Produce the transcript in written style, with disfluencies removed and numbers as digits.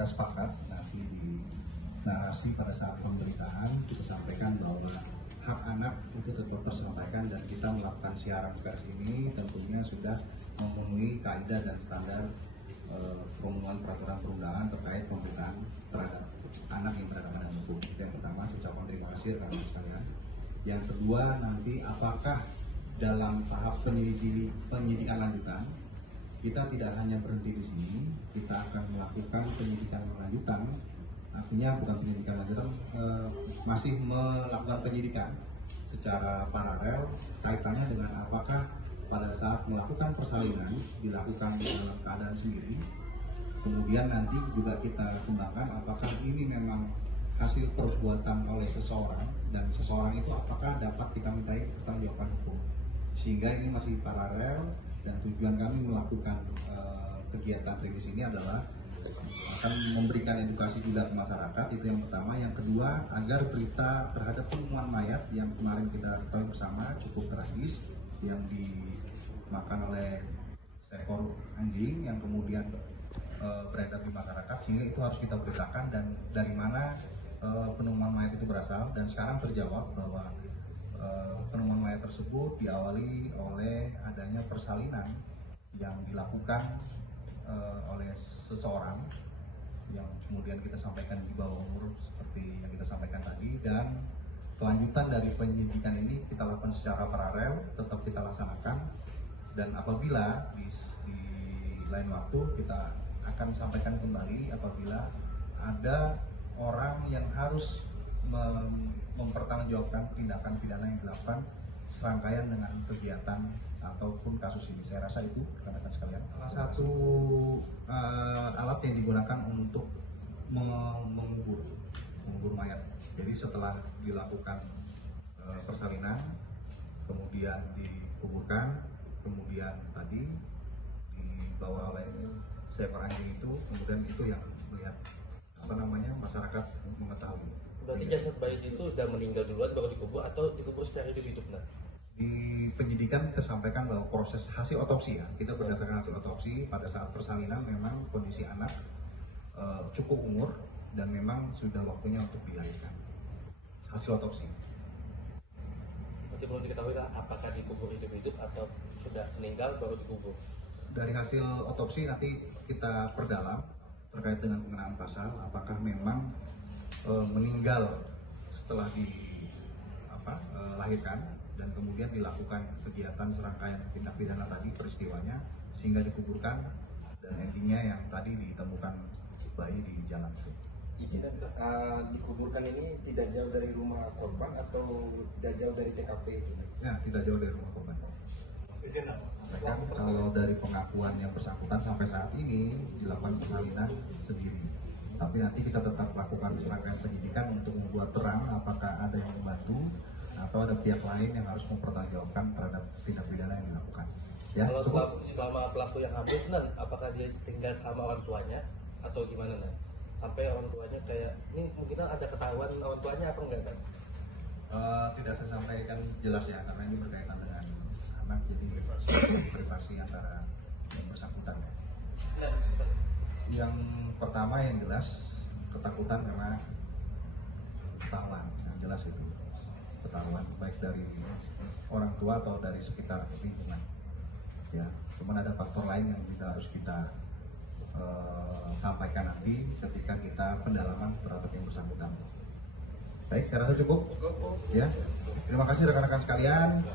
kita sepakat nanti di narasi pada saat pemberitaan kita sampaikan bahwa hak anak itu tetap tersampaikan dan kita melakukan siaran pers ini tentunya sudah memenuhi kaidah dan standar perumunan peraturan perundangan terkait pemberitaan terhadap anak yang berhadapan dengan hukum. Yang pertama, saya ucapkan terima kasih rekan-rekan sekalian. Yang kedua, nanti apakah dalam tahap penyidikan lanjutan kita tidak hanya berhenti di sini, kita akan melakukan penyidikan lanjutan. Artinya bukan penyidikan lanjutan, masih melakukan penyidikan secara paralel kaitannya dengan apakah pada saat melakukan persalinan dilakukan dalam keadaan sendiri, kemudian nanti juga kita kembangkan apakah ini memang hasil perbuatan oleh seseorang dan seseorang itu apakah dapat kita mintai pertanggungjawaban hukum, sehingga ini masih paralel dan tujuan kami melakukan kegiatan rilis ini adalah akan memberikan edukasi juga ke masyarakat, itu yang pertama. Yang kedua, agar berita terhadap penemuan mayat yang kemarin kita ketahui bersama cukup tragis, yang dimakan oleh seekor anjing yang kemudian beredar di masyarakat, sehingga itu harus kita beritakan dan dari mana penemuan mayat itu berasal. Dan sekarang terjawab bahwa penemuan mayat tersebut diawali oleh adanya persalinan yang dilakukan oleh seseorang yang kemudian kita sampaikan di bawah umur seperti yang kita sampaikan tadi, dan kelanjutan dari penyidikan ini kita lakukan secara paralel, tetap kita laksanakan, dan apabila di lain waktu kita akan sampaikan kembali apabila ada orang yang harus mempertanggungjawabkan tindakan pidana yang dilakukan serangkaian dengan kegiatan ataupun kasus ini. Saya rasa itu rekan-rekan sekalian salah satu alat yang digunakan untuk mengubur mayat. Jadi setelah dilakukan persalinan, kemudian dikuburkan, kemudian tadi dibawa oleh seekor anjing itu, kemudian itu yang melihat masyarakat mengetahui. Berarti jasad bayi itu sudah meninggal duluan baru dikubur atau dikubur secara hidup-hidup? Nah, di penyidikan kita sampaikan bahwa proses hasil otopsi, ya, kita berdasarkan hasil otopsi pada saat persalinan memang kondisi anak cukup umur dan memang sudah waktunya untuk dilahirkan. Hasil otopsi. Berarti belum diketahui lah apakah dikubur hidup-hidup atau sudah meninggal baru dikubur. Dari hasil otopsi nanti kita perdalam terkait dengan pengenaan pasal, apakah memang meninggal setelah dilahirkan dan kemudian dilakukan kegiatan serangkaian tindak pidana tadi peristiwanya sehingga dikuburkan, dan endingnya yang tadi ditemukan bayi di jalan itu. Izin dikuburkan ini tidak jauh dari rumah korban atau tidak jauh dari TKP itu? Ya, tidak jauh dari rumah korban. Mereka kalau dari pengakuan yang bersangkutan sampai saat ini dilakukan persalinan sendiri. Tapi nanti kita tetap lakukan serangkaian penyidikan untuk membuat terang apakah ada yang membantu atau ada pihak lain yang harus mempertanggungjawabkan terhadap tindak pidana yang dilakukan. Ya, kalau selama pelaku yang hamil, apakah dia tinggal sama orang tuanya atau gimana, Nan? Sampai orang tuanya kayak ini mungkin ada ketahuan orang tuanya apa enggak, kan? Tidak saya sampaikan jelas ya, karena ini berkaitan dengan anak, jadi privasi antara yang bersangkutan. Yang pertama yang jelas ketakutan karena ketahuan, yang jelas itu ketahuan baik dari orang tua atau dari sekitar lingkungan. Ya, cuman ada faktor lain yang juga harus kita sampaikan nanti ketika kita pendalaman terhadap yang bersangkutan. Baik, saya rasa cukup. Ya, terima kasih rekan-rekan sekalian.